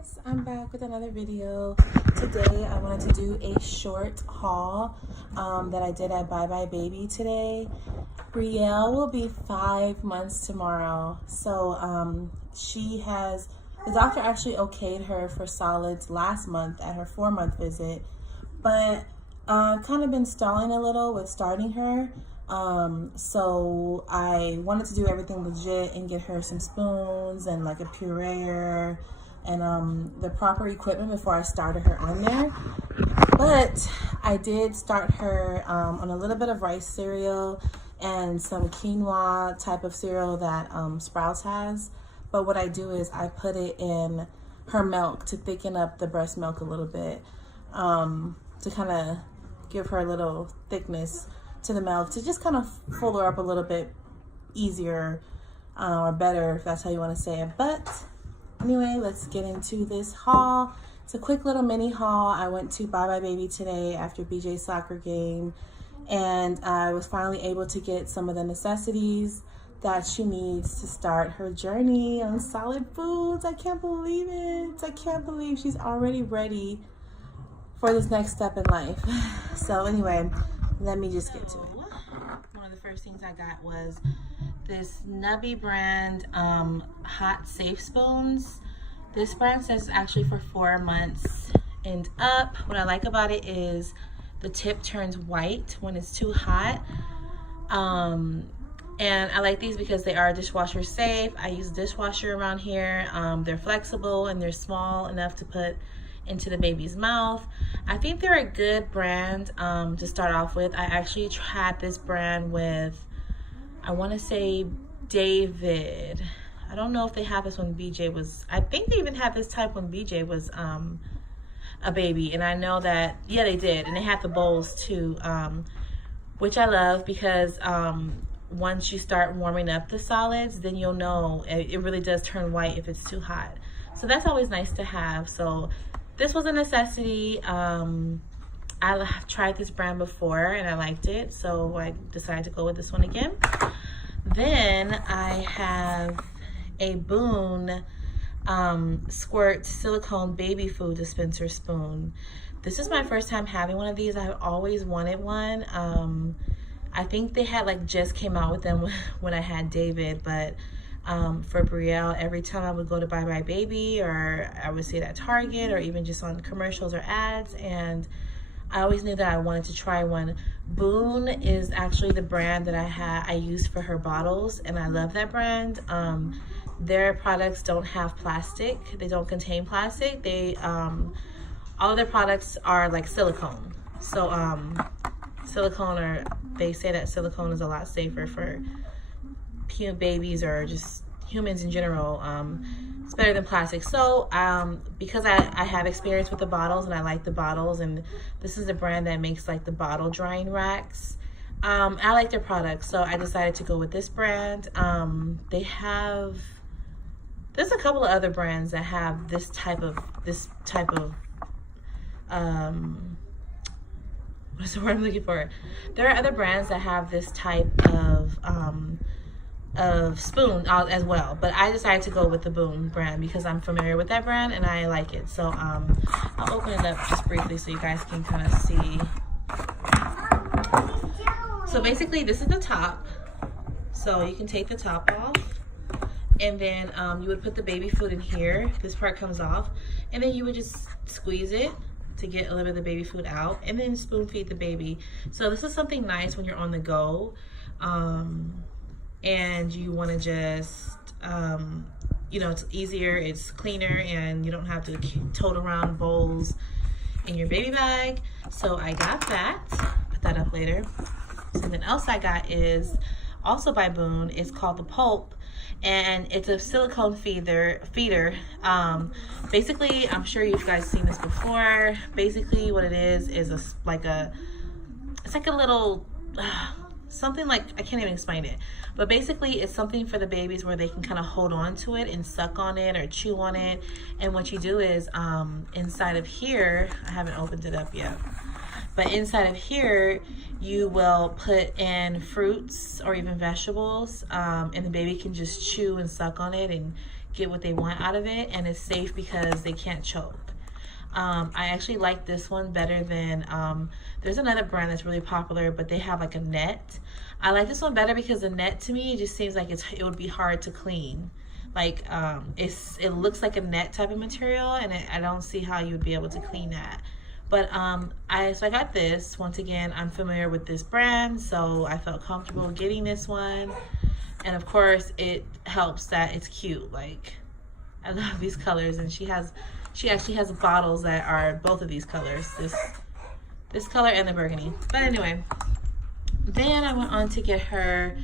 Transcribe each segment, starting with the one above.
guys, I'm back with another video. Today I wanted to do a short haul that I did at Bye Bye Baby today. Brielle will be 5 months tomorrow, so the doctor actually okayed her for solids last month at her 4-month visit, but kind of been stalling a little with starting her. So I wanted to do everything legit and get her some spoons and like a pureer and the proper equipment before I started her on there. But I did start her on a little bit of rice cereal and some quinoa type of cereal that Sprouts has. But what I do is I put it in her milk to thicken up the breast milk a little bit, to kind of give her a little thickness to the milk, to just kind of full her up a little bit easier or better, if that's how you want to say it. But anyway, let's get into this haul. It's a quick little mini haul. I went to Bye Bye Baby today after BJ's soccer game, and I was finally able to get some of the necessities that she needs to start her journey on solid foods. I can't believe it. I can't believe she's already ready for this next step in life. So anyway, let me just get to it. One of the first things I got was this Nubby brand hot safe spoons. This brand says actually for 4 months and up. What I like about it is the tip turns white when it's too hot. And I like these because they are dishwasher safe. I use a dishwasher around here. They're flexible and they're small enough to put into the baby's mouth. I think they're a good brand to start off with. I actually tried this brand with, I want to say, David. I don't know if they have this when BJ was, I think they even had this type when BJ was a baby. And I know that, yeah, they did. And they had the bowls too, which I love because once you start warming up the solids, then you'll know it really does turn white if it's too hot. So that's always nice to have. So this was a necessity. I have tried this brand before and I liked it, so I decided to go with this one again. Then I have a Boone Squirt silicone baby food dispenser spoon. This is my first time having one of these. I've always wanted one. I think they had like just came out with them when I had David, but for Brielle, every time I would go to Bye Bye Baby, or I would see it at Target, or even just on commercials or ads, and I always knew that I wanted to try one. Boone is actually the brand that I use for her bottles, and I love that brand. Their products don't have plastic. They don't contain plastic. They all of their products are like silicone. So silicone, or they say that silicone is a lot safer for babies or just humans in general. It's better than plastic. So because I have experience with the bottles and I like the bottles, and this is a brand that makes like the bottle drying racks, I like their products, so I decided to go with this brand. There's a couple of other brands that have this type of what's the word I'm looking for? There are other brands that have this type of spoon as well, but I decided to go with the Boone brand because I'm familiar with that brand and I like it. So I'll open it up just briefly so you guys can kind of see. So basically this is the top, so you can take the top off, and then you would put the baby food in here. This part comes off, and then you would just squeeze it to get a little bit of the baby food out, and then spoon feed the baby. So this is something nice when you're on the go, and you want to just, you know, it's easier, it's cleaner, and you don't have to tote around bowls in your baby bag. So I got that. Put that up later. Something else I got is also by Boone. It's called the Pulp, and it's a silicone feeder. Basically, I'm sure you guys seen this before. Basically what it is it's like a little something, like, I can't even explain it, but basically it's something for the babies where they can kind of hold on to it and suck on it or chew on it. And what you do is inside of here, I haven't opened it up yet, but inside of here you will put in fruits or even vegetables, and the baby can just chew and suck on it and get what they want out of it, and it's safe because they can't choke. I actually like this one better than, there's another brand that's really popular, but they have like a net. I like this one better because the net to me just seems like it would be hard to clean. Like it looks like a net type of material, and I don't see how you would be able to clean that. But so I got this. Once again, I'm familiar with this brand, so I felt comfortable getting this one. And of course, it helps that it's cute. Like, I love these colors, and she actually has bottles that are both of these colors, this color and the burgundy. But anyway, then I went on to get her,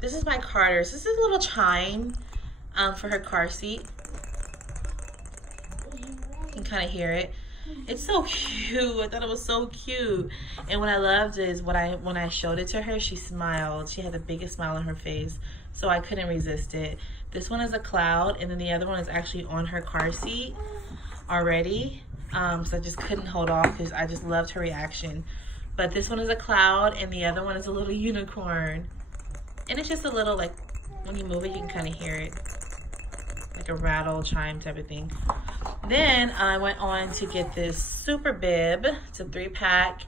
this is my Carter's. This is a little chime for her car seat. You can kind of hear it. It's so cute. I thought it was so cute. And what I loved is when I showed it to her, she smiled. She had the biggest smile on her face, so I couldn't resist it. This one is a cloud, and then the other one is actually on her car seat already. So I just couldn't hold off because I just loved her reaction. But this one is a cloud, and the other one is a little unicorn. And it's just a little, like, when you move it, you can kind of hear it. Like a rattle, chime type of thing. Then I went on to get this super bib. It's a 3-pack.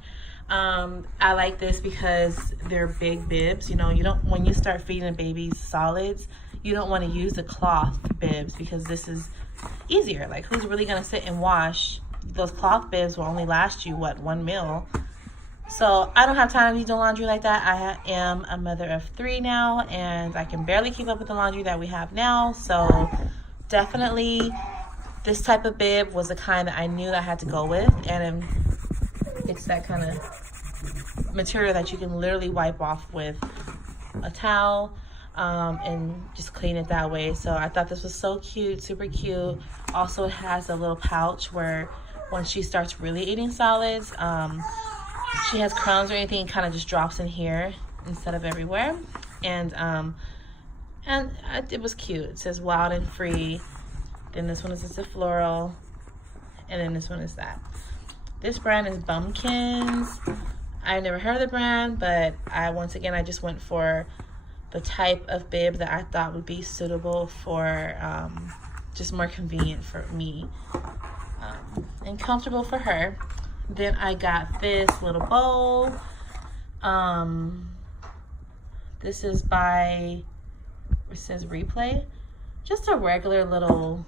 I like this because they're big bibs. You know, you don't, when you start feeding babies solids, you don't want to use the cloth bibs because this is easier. Like, who's really going to sit and wash? Those cloth bibs will only last you, what, 1 meal? So I don't have time to be doing laundry like that. I am a mother of 3 now, and I can barely keep up with the laundry that we have now. So definitely this type of bib was the kind that I knew that I had to go with. And it's that kind of material that you can literally wipe off with a towel and just clean it that way. So I thought this was so cute, super cute. Also, it has a little pouch where when she starts really eating solids, she has crumbs or anything, it kind of just drops in here instead of everywhere. And it was cute. It says wild and free. Then this one is just a floral, and then this one is that. This brand is Bumpkins. I've never heard of the brand, but once again I just went for the type of bib that I thought would be suitable for just more convenient for me and comfortable for her. Then I got this little bowl. This is by, it says Replay. Just a regular little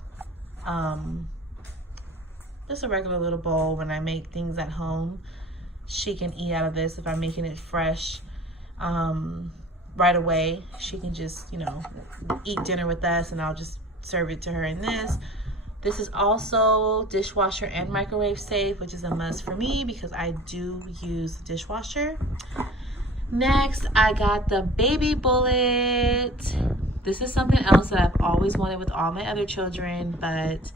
bowl. When I make things at home, she can eat out of this. If I'm making it fresh right away, she can just, you know, eat dinner with us, and I'll just serve it to her in this. This is also dishwasher and microwave safe, which is a must for me because I do use dishwasher. Next, I got the baby bullet. This is something else that I've always wanted with all my other children, but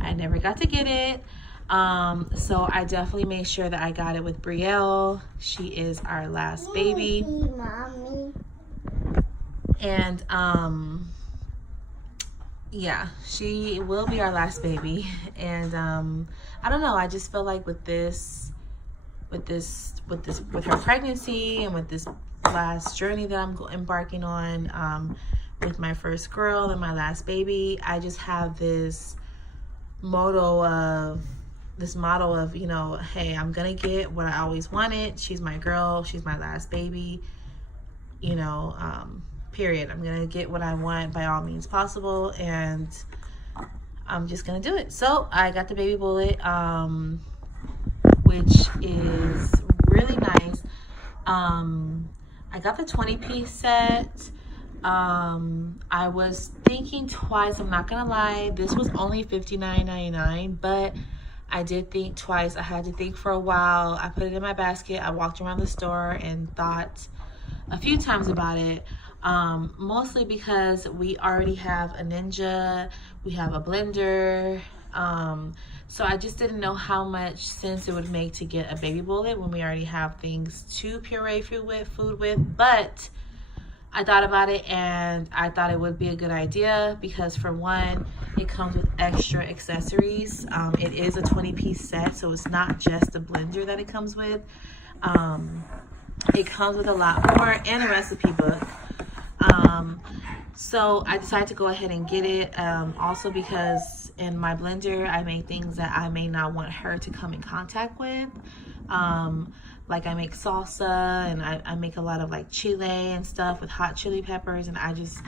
I never got to get it. So I definitely made sure that I got it with Brielle. She is our last baby. Mommy. And yeah, she will be our last baby. And I don't know, I just feel like with her pregnancy and with this last journey that I'm embarking on with my first girl and my last baby, I just have this motto of, you know, hey, I'm gonna get what I always wanted. She's my girl, she's my last baby, you know, period. I'm gonna get what I want by all means possible, and I'm just gonna do it. So I got the baby bullet, which is really nice. I got the 20-piece set. I was thinking twice, I'm not gonna lie. This was only $59.99, but I did think twice. I had to think for a while. I put it in my basket. I walked around the store and thought a few times about it. Mostly because we already have a Ninja, we have a blender, so I just didn't know how much sense it would make to get a baby bullet when we already have things to puree food with. But I thought about it, and I thought it would be a good idea because, for one, it comes with extra accessories. It is a 20-piece set, so it's not just the blender that it comes with. It comes with a lot more and a recipe book. So I decided to go ahead and get it, also because in my blender I make things that I may not want her to come in contact with. Like I make salsa, and I make a lot of like chile and stuff with hot chili peppers, and I just,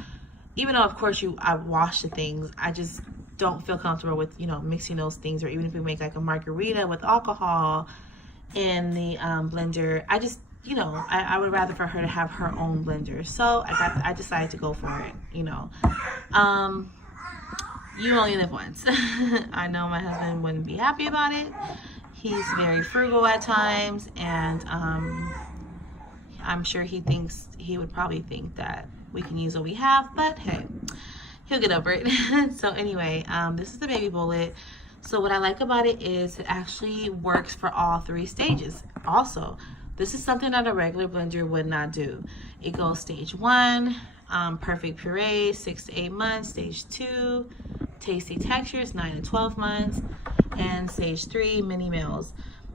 even though of course I wash the things, I just don't feel comfortable with, you know, mixing those things. Or even if we make like a margarita with alcohol in the blender, I just, you know, I would rather for her to have her own blender. So I decided to go for it, you know. You only live once. I know my husband wouldn't be happy about it. He's very frugal at times, and I'm sure he would probably think that we can use what we have, but hey, he'll get over it. So anyway, this is the baby bullet. So what I like about it is it actually works for all 3 stages. Also, this is something that a regular blender would not do. It goes stage 1, perfect puree, 6 to 8 months. Stage 2, tasty textures, 9 to 12 months. And stage 3, mini meals.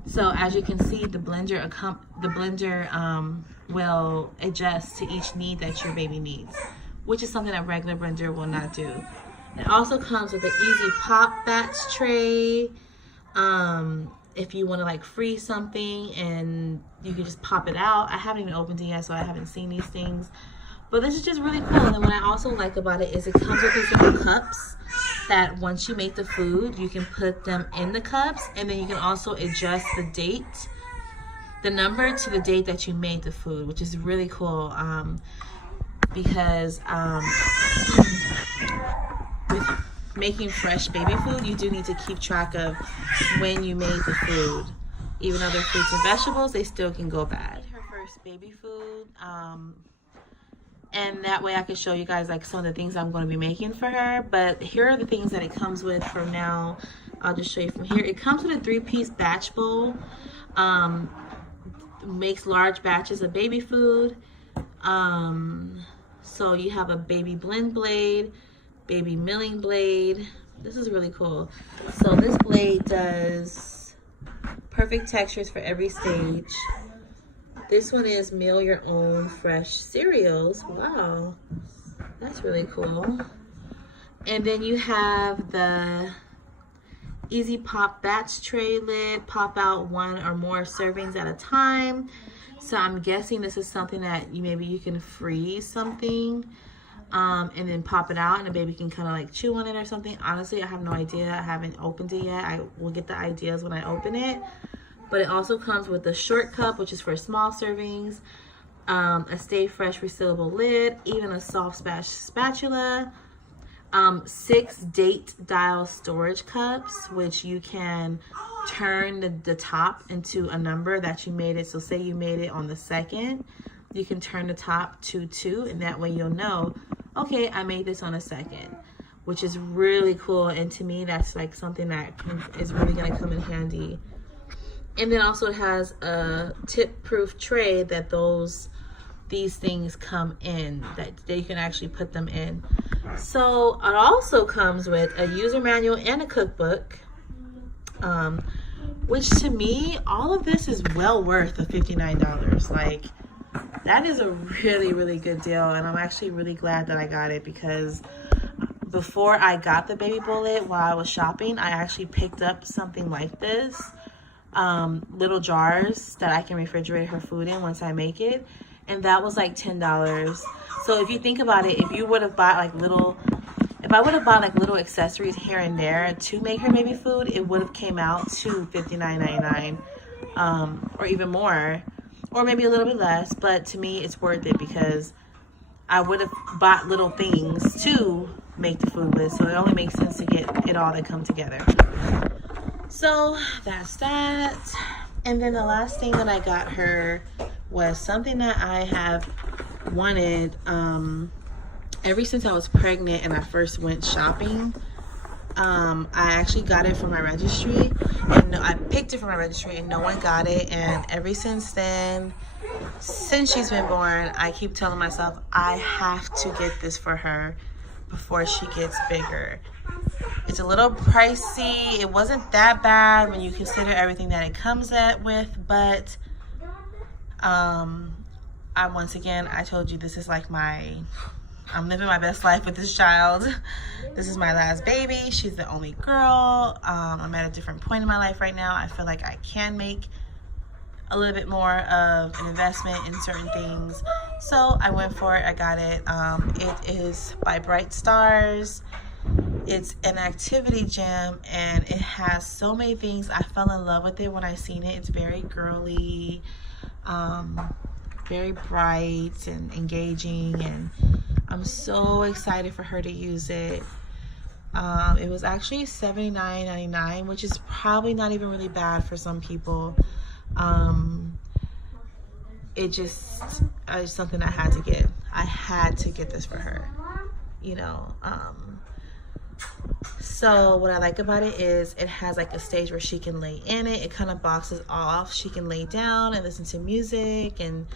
So as you can see, the blender will adjust to each need that your baby needs, which is something that regular blender will not do. It also comes with an easy pop batch tray. If you want to like freeze something and you can just pop it out. I haven't even opened it yet, so I haven't seen these things. But this is just really cool. And what I also like about it is it comes with these little cups that once you make the food, you can put them in the cups, and then you can also adjust the date, the number to the date that you made the food, which is really cool. Because with making fresh baby food, you do need to keep track of when you made the food. Even though they're fruits and vegetables, they still can go bad. Her first baby food, and that way I can show you guys like some of the things I'm going to be making for her. But here are the things that it comes with for now. I'll just show you from here. It comes with a 3-piece batch bowl. Makes large batches of baby food. So you have a baby blend blade, baby milling blade. This is really cool. So this blade does perfect textures for every stage. This one is meal your own fresh cereals. Wow, that's really cool. And then you have the easy pop batch tray lid, pop out 1 or more servings at a time. So I'm guessing this is something that maybe you can freeze something and then pop it out, and the baby can kind of like chew on it or something. Honestly, I have no idea. I haven't opened it yet. I will get the ideas when I open it. But it also comes with a short cup, which is for small servings, a Stay Fresh resealable lid, even a soft spatula, 6 date dial storage cups, which you can turn the top into a number that you made it. So say you made it on the 2nd, you can turn the top to 2, and that way you'll know, okay, I made this on the 2nd, which is really cool. And to me, that's like something that is really gonna come in handy. And then also it has a tip-proof tray that these things come in, that you can actually put them in. So it also comes with a user manual and a cookbook, which to me, all of this is well worth the $59. Like, that is a really, really good deal. And I'm actually really glad that I got it, because before I got the baby bullet, while I was shopping, I actually picked up something like this. Little jars that I can refrigerate her food in once I make it, and that was like $10. So if you think about it, if I would have bought like little accessories here and there to make her baby food, it would have came out to $59.99, or even more, or maybe a little bit less. But to me, it's worth it, because I would have bought little things to make the food with, so it only makes sense to get it all to come together. So that's that. And then the last thing that I got her was something that I have wanted ever since I was pregnant and I first went shopping. I actually got it from my registry, and I picked it from my registry, and no one got it. And ever since then, since she's been born, I keep telling myself I have to get this for her before she gets bigger. It's a little pricey. It wasn't that bad when you consider everything that it comes with, but once again, I told you this is like I'm living my best life with this child. This is my last baby. She's the only girl. I'm at a different point in my life right now. I feel like I can make a little bit more of an investment in certain things. So I went for it. I got it. It is by Bright Stars. It's an activity gym, and it has so many things. I fell in love with it when I seen it. It's very girly, very bright and engaging, and I'm so excited for her to use it. It was actually $79.99, which is probably not even really bad for some people. It just is something I had to get. I had to get this for her, you know. So what I like about it is it has like a stage where she can lay in it. It kind of boxes off. She can lay down and listen to music and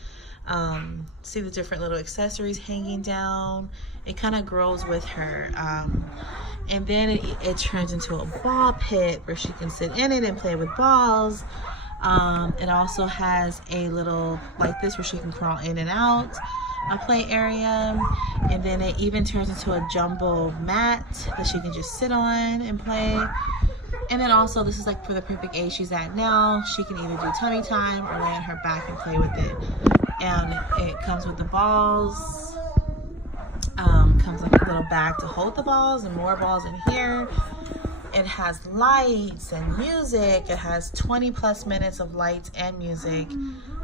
see the different little accessories hanging down. It kind of grows with her. And then it turns into a ball pit where she can sit in it and play with balls. It also has a little like this where she can crawl in and out, a play area, and then it even turns into a jumbo mat that she can just sit on and play. And then also this is like for the perfect age she's at now. She can either do tummy time or lay on her back and play with it. And it comes with the balls. Comes like a little bag to hold the balls and more balls in here. It has lights and music. It has 20+ minutes of lights and music.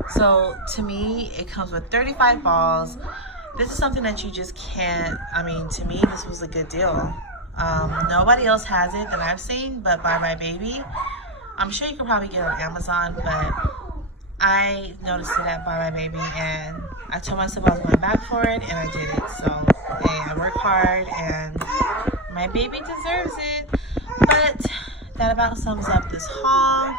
So to me, it comes with 35 balls. This is something that you just can't, I mean, to me, this was a good deal. Nobody else has it that I've seen but Buy My Baby. I'm sure you could probably get it on Amazon, but I noticed it at Buy My Baby, and I told myself I was going back for it, and I did it. So, hey, I work hard, and my baby deserves it. But that about sums up this haul.